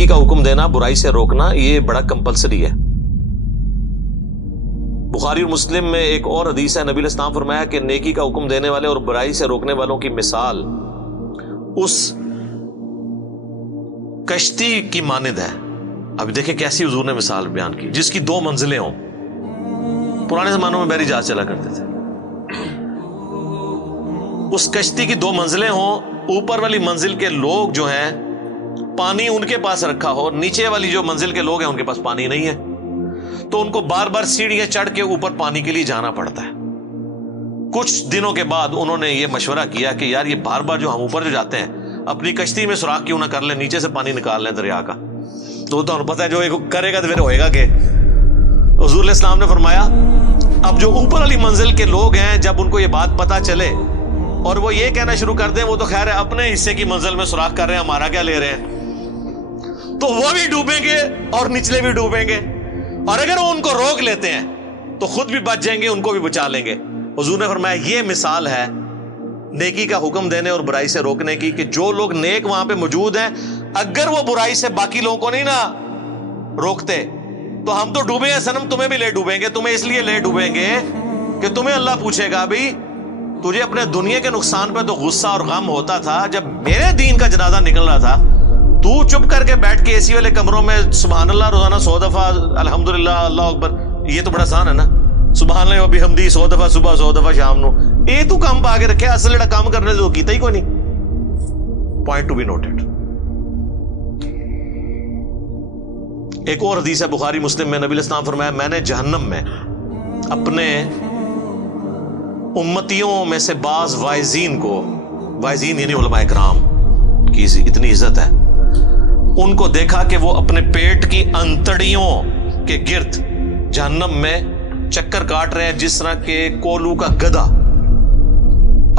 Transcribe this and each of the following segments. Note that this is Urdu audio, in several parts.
نیکی کا حکم دینا، برائی سے روکنا، یہ بڑا کمپلسری ہے۔ بخاری اور مسلم میں ایک اور حدیث ہے، نبی علیہ السلام فرمایا کہ نیکی کا حکم دینے والے اور برائی سے روکنے والوں کی مثال اس کشتی کی مانند ہے۔ اب دیکھیں کیسی حضور نے مثال بیان کی، جس کی 2 منزلیں ہوں۔ پرانے زمانوں میں بحری جہاز چلا کرتے تھے، اس کشتی کی 2 منزلیں ہوں، اوپر والی منزل کے لوگ جو ہیں پانی ان کے پاس رکھا ہو، نیچے والی جو منزل کے لوگ ہیں ان کے پاس پانی نہیں ہے، تو ان کو بار بار سیڑھیاں چڑھ کے اوپر پانی کے لیے جانا پڑتا ہے۔ کچھ دنوں کے بعد انہوں نے یہ مشورہ کیا کہ یار یہ بار بار جو ہم اوپر جو جاتے ہیں اپنی کشتی میں سوراخ کیوں نہ کر لیں، نیچے سے پانی نکال لیں دریا کا، تو انہیں پتہ ہے جو کرے گا تو پھر ہوئے گا کہ حضور علیہ السلام نے فرمایا اب جو اوپر والی منزل کے لوگ ہیں جب ان کو یہ بات پتہ چلے اور وہ یہ کہنا شروع کر دیں وہ تو خیر ہے اپنے حصے کی منزل میں سوراخ کر رہے ہیں، ہمارا کیا لے رہے ہیں، تو وہ بھی ڈوبیں گے اور نچلے بھی ڈوبیں گے، اور اگر وہ ان کو روک لیتے ہیں تو خود بھی بچ جائیں گے، ان کو بھی بچا لیں گے۔ حضور نے فرمایا یہ مثال ہے نیکی کا حکم دینے اور برائی سے روکنے کی، کہ جو لوگ نیک وہاں پہ موجود ہیں اگر وہ برائی سے باقی لوگوں کو نہیں نہ روکتے تو ہم تو ڈوبے ہیں صنم، تمہیں بھی لے ڈوبیں گے، تمہیں اس لیے لے ڈوبیں گے کہ تمہیں اللہ پوچھے گا بھائی تجھے اپنے دنیا کے نقصان پہ تو غصہ اور غم ہوتا تھا، جب میرے دین کا جنازہ نکل رہا تھا تو چپ کر کے بیٹھ کے اے سی والے کمروں میں سبحان اللہ روزانہ 100 دفعہ الحمدللہ اللہ اکبر، یہ تو بڑا آسان ہے نا، سبحان اللہ و بحمدی 100 دفعہ صبح 100 دفعہ شام نو، یہ تو کام پا کے رکھے، اصل جڑا کام کرنے تو کیتا ہی کوئی نہیں۔ Point to be noted. ایک اور حدیث ہے بخاری مسلم میں، نبی علیہ السلام فرمایا میں نے جہنم میں اپنے امتیوں میں سے بعض وائزین کو، وائزین یعنی علماء کرام کی اتنی عزت ہے، ان کو دیکھا کہ وہ اپنے پیٹ کی انتڑیوں کے گرد جہنم میں چکر کاٹ رہے ہیں جس طرح کہ کولو کا گدھا۔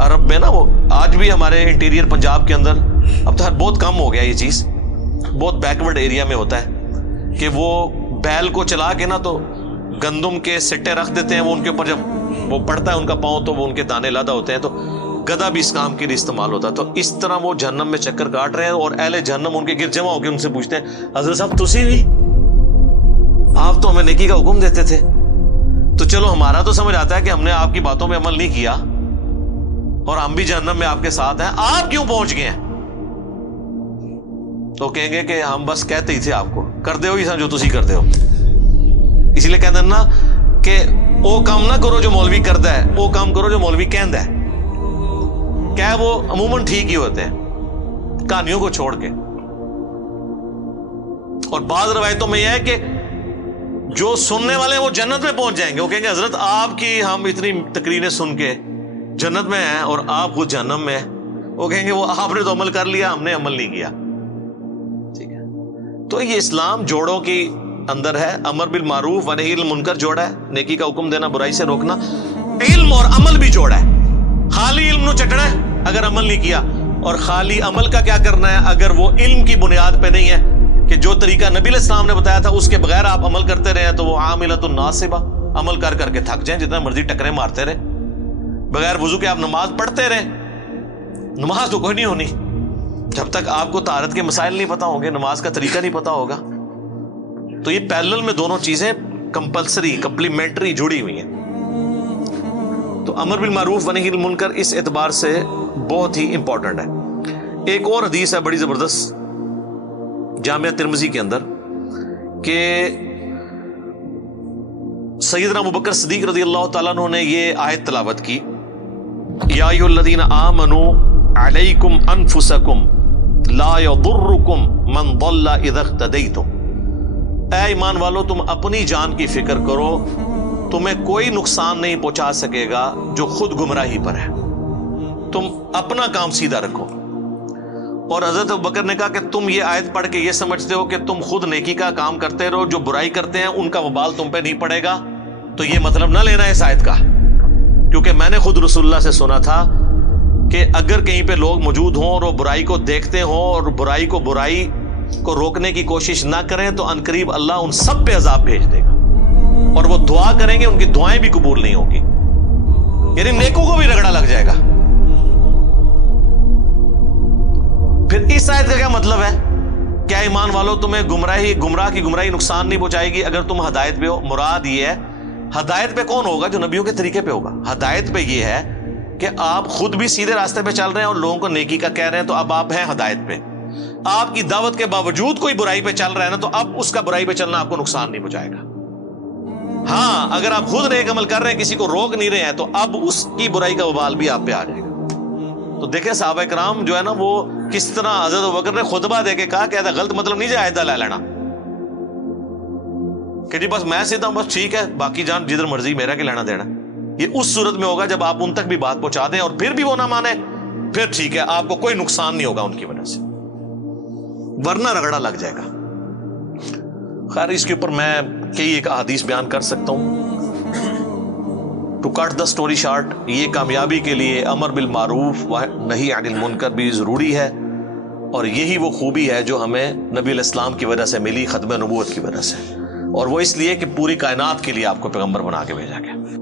عرب میں نا وہ آج بھی ہمارے انٹیریئر پنجاب کے اندر اب تو بہت کم ہو گیا یہ چیز، بہت بیکورڈ ایریا میں ہوتا ہے کہ وہ بیل کو چلا کے نا تو گندم کے سٹے رکھ دیتے ہیں، وہ ان کے اوپر جب وہ پڑتا ہے ان کا پاؤں تو وہ ان کے دانے لادا ہوتے ہیں، تو گدھا بھی اس کام کے لیے استعمال ہوتا ہے۔ تو اس طرح وہ جہنم میں چکر کاٹ رہے ہیں اور اہل جہنم ان کے گرد جمع ہو کے ان سے پوچھتے ہیں حضرت صاحب تسی بھی، آپ تو ہمیں نیکی کا حکم دیتے تھے، تو چلو ہمارا تو سمجھ آتا ہے کہ ہم نے آپ کی باتوں پہ عمل نہیں کیا اور ہم بھی جہنم میں آپ کے ساتھ ہیں، آپ کیوں پہنچ گئے ہیں؟ تو کہیں گے کہ ہم بس کہتے ہی تھے آپ کو، کر دے ہو یہ جو تسی کر دے ہو، اسی لیے کہتے ہیں نا کہ وہ کام نہ کرو جو مولوی کرتا ہے، وہ کام کرو جو مولوی کہندا ہے، کیا وہ عموماً ٹھیک ہی ہوتے ہیں کہانیوں کو چھوڑ کے۔ اور بعض روایتوں میں یہ ہے کہ جو سننے والے ہیں وہ جنت میں پہنچ جائیں گے، وہ کہیں گے حضرت آپ کی ہم اتنی تقریریں سن کے جنت میں ہیں اور آپ خود جہنم میں ہیں، وہ کہیں گے وہ آپ نے تو عمل کر لیا، ہم نے عمل نہیں کیا۔ ٹھیک ہے، تو یہ اسلام جوڑوں کی اندر ہے، امر بالمعروف و نہی عن المنکر جوڑا ہے، نیکی کا حکم دینا برائی سے روکنا، علم اور عمل بھی جوڑا ہے، خالی علم نو چٹنا ہے اگر عمل نہیں کیا، اور خالی عمل کا کیا کرنا ہے اگر وہ علم کی بنیاد پہ نہیں ہے کہ جو طریقہ نبی علیہ السلام نے بتایا تھا اس کے بغیر آپ عمل کرتے رہے تو وہ عاملۃ ناصبہ، عمل کر کر کے تھک جائیں، جتنا مرضی ٹکریں مارتے رہے، بغیر وضو کے آپ نماز پڑھتے رہے، نماز تو کوئی نہیں ہونی جب تک آپ کو طہارت کے مسائل نہیں پتا ہوں گے، نماز کا طریقہ نہیں پتا ہوگا۔ تو یہ پیرلل میں دونوں چیزیں کمپلسری کمپلیمنٹری جڑی ہوئی ہیں۔ تو امر بالمعروف و نہی عن المنکر اس اعتبار سے بہت ہی امپورٹنٹ ہے۔ ایک اور حدیث ہے بڑی زبردست جامعہ ترمذی کے اندر کہ سیدنا ابوبکر صدیق رضی اللہ تعالیٰ عنہ نے یہ آیت تلاوت کی، یا ایھا الذین آمنوا علیکم انفسکم لا یضرکم من ضل اذا اہتدیتم، اے ایمان والو تم اپنی جان کی فکر کرو، تمہیں کوئی نقصان نہیں پہنچا سکے گا جو خود گمراہی پر ہے، تم اپنا کام سیدھا رکھو۔ اور حضرت ابوبکر نے کہا کہ تم یہ آیت پڑھ کے یہ سمجھتے ہو کہ تم خود نیکی کا کام کرتے رہو، جو برائی کرتے ہیں ان کا وبال تم پہ نہیں پڑے گا، تو یہ مطلب نہ لینا ہے اس آیت کا، کیونکہ میں نے خود رسول اللہ سے سنا تھا کہ اگر کہیں پہ لوگ موجود ہوں اور وہ برائی کو دیکھتے ہوں اور برائی کو روکنے کی کوشش نہ کریں تو عنقریب اللہ ان سب پہ عذاب بھیج دے گا، اور وہ دعا کریں گے ان کی دعائیں بھی قبول نہیں ہوگی، یعنی نیکوں کو بھی رگڑا لگ جائے گا۔ پھر اس آیت کا کیا مطلب ہے کیا ایمان والو تمہیں گمراہ کی گمراہی نقصان نہیں پہنچائے گی اگر تم ہدایت پہ ہو؟ مراد یہ ہے ہدایت پہ کون ہوگا؟ جو نبیوں کے طریقے پہ ہوگا۔ ہدایت پہ یہ ہے کہ آپ خود بھی سیدھے راستے پہ چل رہے ہیں اور لوگوں کو نیکی کا کہہ رہے ہیں، تو اب آپ ہیں ہدایت پہ۔ آپ کی دعوت کے باوجود کوئی برائی پہ چل رہا ہے نا، تو اب اس کا برائی پہ چلنا آپ کو نقصان نہیں پہنچائے گا۔ ہاں اگر آپ خود نیک عمل کر رہے ہیں، کسی کو روک نہیں رہے ہیں، تو اب اس کی برائی کا وبال بھی آپ پہ آ جائے گا۔ تو دیکھیں صحابہ کرام جو ہے نا، وہ کس طرح حضرت ابوبکر نے خطبہ دے کے کہا کہ ایسا غلط مطلب نہیں جائے لے لینا کہ جی بس میں سیدھا ہوں، بس ٹھیک ہے، باقی جان جدھر مرضی، میرا کہ لینا دینا۔ یہ اس صورت میں ہوگا جب آپ ان تک بھی بات پہنچا دیں اور پھر بھی وہ نہ مانے، پھر ٹھیک ہے، آپ کو کوئی نقصان نہیں ہوگا ان کی وجہ سے، ورنہ رگڑا لگ جائے گا۔ خیر اس کے اوپر میں کئی ایک احادیث بیان کر سکتا ہوں۔ To cut the story short, یہ کامیابی کے لیے امر بالمعروف و نہی عن المنکر بھی ضروری ہے، اور یہی وہ خوبی ہے جو ہمیں نبی علیہ السلام کی وجہ سے ملی، ختم نبوت کی وجہ سے، اور وہ اس لیے کہ پوری کائنات کے لیے آپ کو پیغمبر بنا کے بھیجا گیا۔